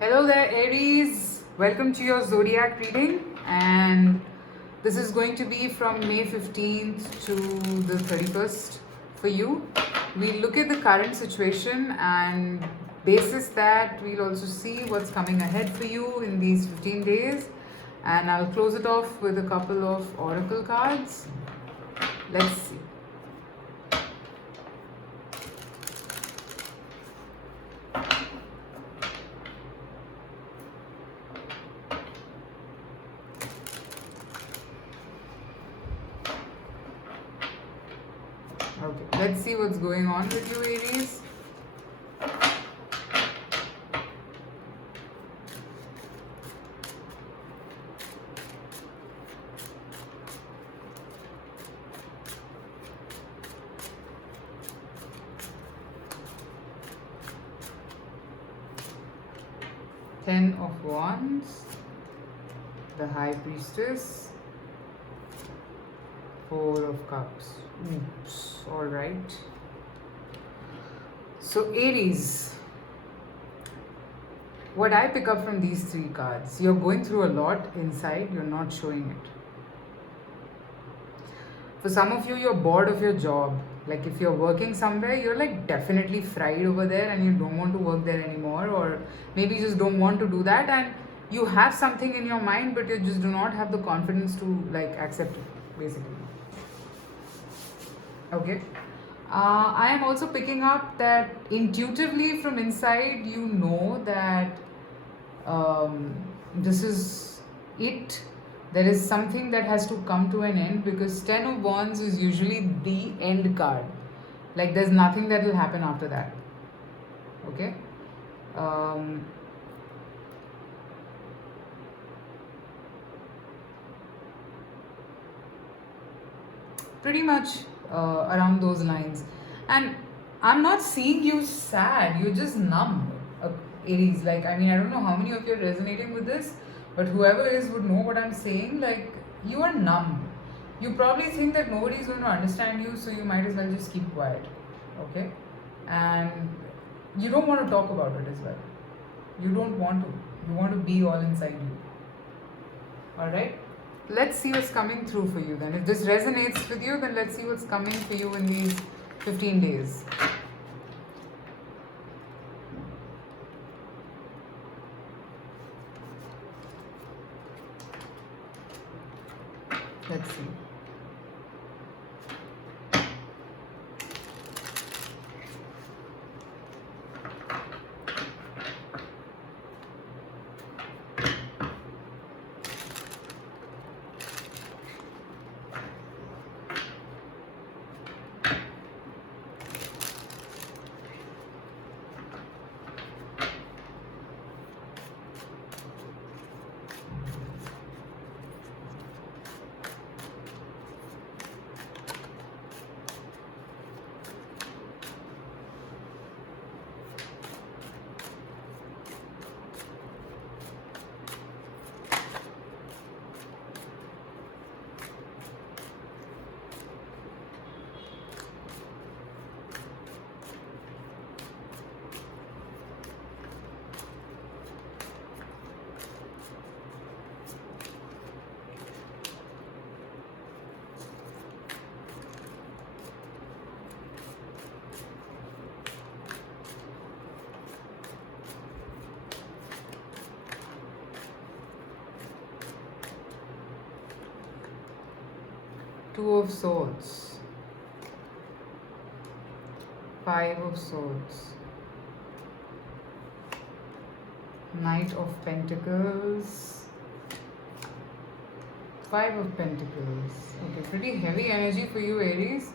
Hello there, Aries. Welcome to your zodiac reading, and this is going to be from May 15th to the 31st for you. We'll look at the current situation, and basis that, we'll also see what's coming ahead for you in these 15 days. And I'll close it off with a couple of oracle cards. Let's see. Okay, let's see what's going on with you, Aries. Ten of Wands, the High Priestess, Four of Cups. Oops, all right. So Aries, what I pick up from these three cards, you're going through a lot inside, you're not showing it. For some of you, you're bored of your job. Like if you're working somewhere, you're like definitely fried over there and you don't want to work there anymore, or maybe you just don't want to do that, and you have something in your mind but you just do not have the confidence to like accept it, basically. Okay. I am also picking up that intuitively from inside you know that this is it. There is something that has to come to an end, because Ten of Wands is usually the end card. Like there's nothing that will happen after that. Okay. Pretty much around those lines. And I'm not seeing you sad, you're just numb, Aries. Like, I mean, I don't know how many of you are resonating with this, but whoever is would know what I'm saying. Like, you are numb. You probably think that nobody is going to understand you, so you might as well just keep quiet. Okay? And you don't want to talk about it as well. You don't want to. You want to be all inside you. Alright? Let's see what's coming through for you then. If this resonates with you, then let's see what's coming for you in these 15 days. Let's see. Two of Swords, Five of Swords, Knight of Pentacles, Five of Pentacles. Okay, pretty heavy energy for you, Aries.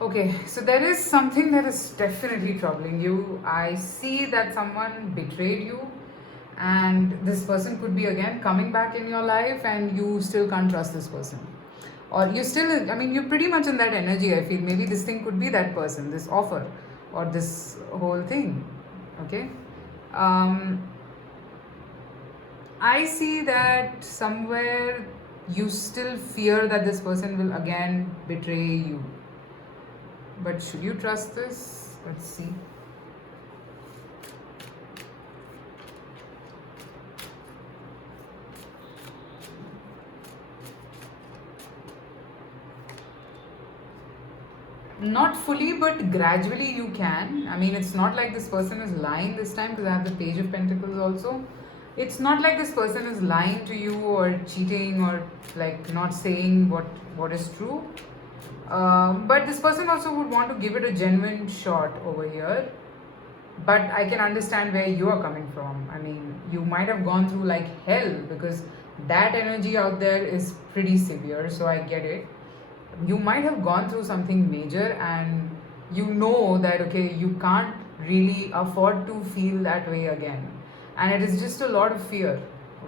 Okay, so there is something that is definitely troubling you. I see that someone betrayed you, and this person could be again coming back in your life, and you still can't trust this person. Or you still, I mean, you're pretty much in that energy, I feel. Maybe this thing could be that person, this offer, or this whole thing. Okay. I see that somewhere you still fear that this person will again betray you. But should you trust this? Let's see. Not fully, but gradually you can. I mean, it's not like this person is lying this time, because I have the Page of Pentacles also. It's not like this person is lying to you or cheating or like not saying what is true. But this person also would want to give it a genuine shot over here. But I can understand where you are coming from. I mean, you might have gone through like hell, because that energy out there is pretty severe, so I get it. You might have gone through something major, and you know that okay, you can't really afford to feel that way again, and it is just a lot of fear.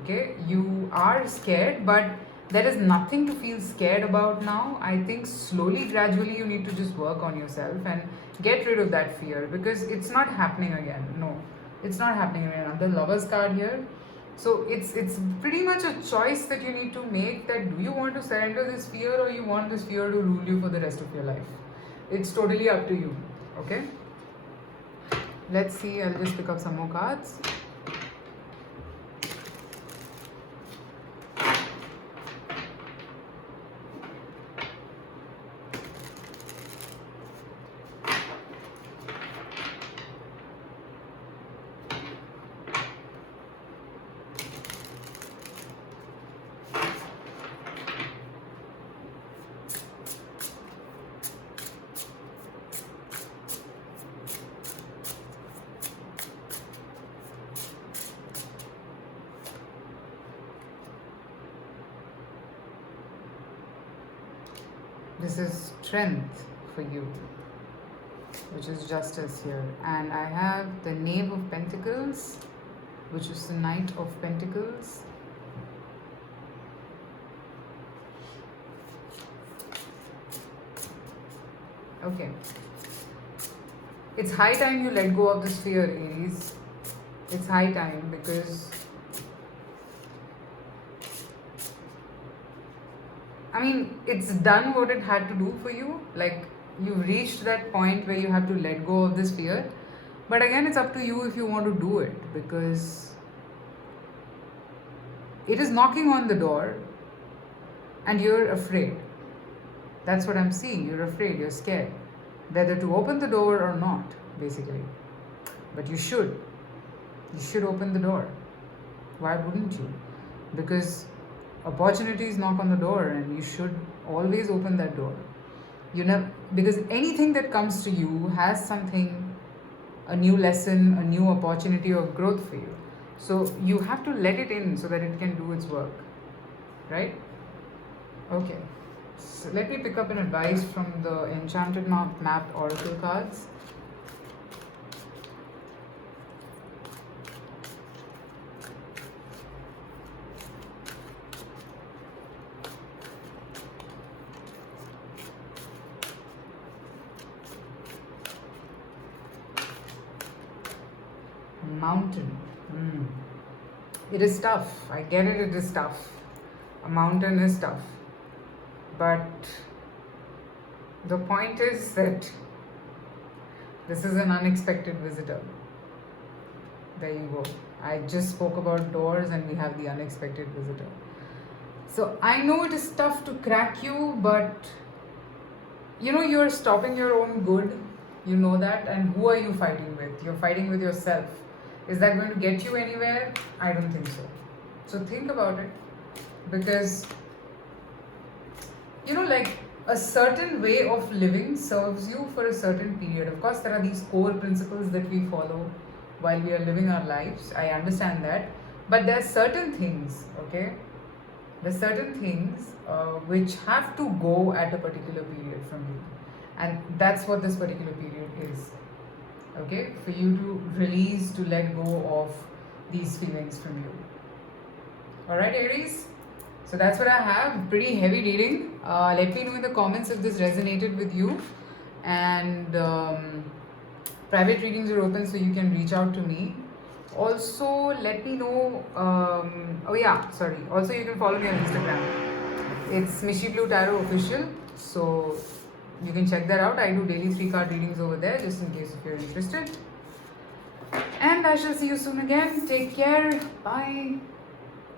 Okay, you are scared, but there is nothing to feel scared about now. I think slowly, gradually, you need to just work on yourself and get rid of that fear, because it's not happening again. No, it's not happening again. The Lovers card here. So it's pretty much a choice that you need to make, that do you want to surrender this fear, or you want this fear to rule you for the rest of your life. It's totally up to you. Okay, let's see. I'll just pick up some more cards. This is strength for you, which is justice here. And I have the Knave of Pentacles, which is the Knight of Pentacles. Okay. It's high time you let go of this fear, Aries. It's high time, because I mean, it's done what it had to do for you. Like, you've reached that point where you have to let go of this fear. But again, it's up to you if you want to do it, because it is knocking on the door and you're afraid. That's what I'm seeing. You're afraid, you're scared. Whether to open the door or not, basically. But you should. You should open the door. Why wouldn't you? Because opportunities knock on the door, and you should always open that door. You know, because anything that comes to you has something, a new lesson, a new opportunity of growth for you. So you have to let it in so that it can do its work. Right? Okay. So let me pick up an advice from the Enchanted Map Oracle cards. Mountain. It is tough. I get it, it is tough. A mountain is tough. But the point is that this is an unexpected visitor. There you go. I just spoke about doors, and we have the unexpected visitor. So I know it is tough to crack you, but you know you're stopping your own good. You know that. And who are you fighting with? You're fighting with yourself. Is that going to get you anywhere? I don't think so. So think about it, because you know, like, a certain way of living serves you for a certain period. Of course, there are these core principles that we follow while we are living our lives. I understand that. But there are certain things, okay? There are certain things which have to go at a particular period from you. And that's what this particular period is. Okay? For you to release, to let go of these feelings from you. Alright, Aries? So that's what I have. Pretty heavy reading. Let me know in the comments if this resonated with you. And private readings are open, so you can reach out to me. Also, let me know. Also, you can follow me on Instagram. It's Mishi Blue Tarot Official. So you can check that out. I do daily 3-card readings over there, just in case if you're interested. And I shall see you soon again. Take care. Bye.